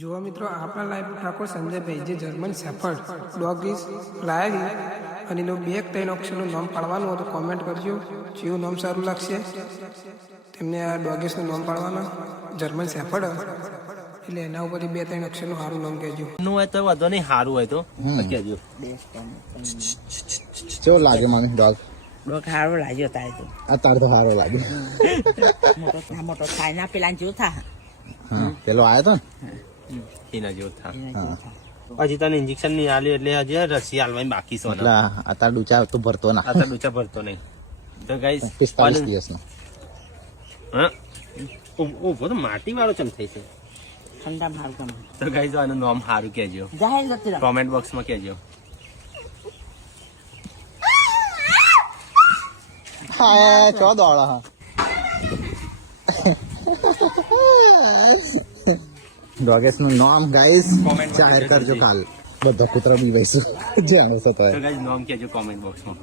જોવા મિત્રો આપણા લાઈવ ઠાકોર સંજયભાઈ જે જર્મન શેફર્ડ ડોગ ઇઝ લાયેલી અને એનું 2-3 અક્ષરનું નામ પાડવાનું હતું. કોમેન્ટ કરજો જેવું નામ સારું લાગશે તેમને આ ડોગીસનું નામ પાડવાના. જર્મન શેફર્ડ એટલે એના ઉપરથી 2-3 અક્ષરનું સારું નામ કહેજો. નું હોય તો વધો નહીં, સારું હોય તો કહેજો. કેવો લાગે મને ડોગ? ડોગ સારો લાગ્યો તારે તો. આ તાર તો સારો લાગે. મોટો થાય ના પેલા જેવું થાય. હા પેલો આવ્યો તો ને એના જેવું થા. હા હજી તને ઇન્જેક્શન નહીં આલ્યું એટલે હજી રસી હાલવાની બાકી છે. એટલે આ તાર ડૂચા તો ભરતો ના. આ તો ડૂચા ભરતો નહીં તો ગાઈસ 45 દિવસનો. હા ઉભો તો માટી વાળો ચમ થઈ છે. ઠંડા મારું ગમે. તો ગાઈસ આનું નામ સારું કહેજો, જાહેર જતી રાખ. કોમેન્ટ બોક્સમાં કહેજો. હા ચો દોડા હા ડોગેસ નું નામ ગાઈસ જાહેર કરજો કાલ. બધા કૂતરા બી વૈસું જાણો છો તો ગાઈસ નામ કહેજો કોમેન્ટ બોક્સમાં.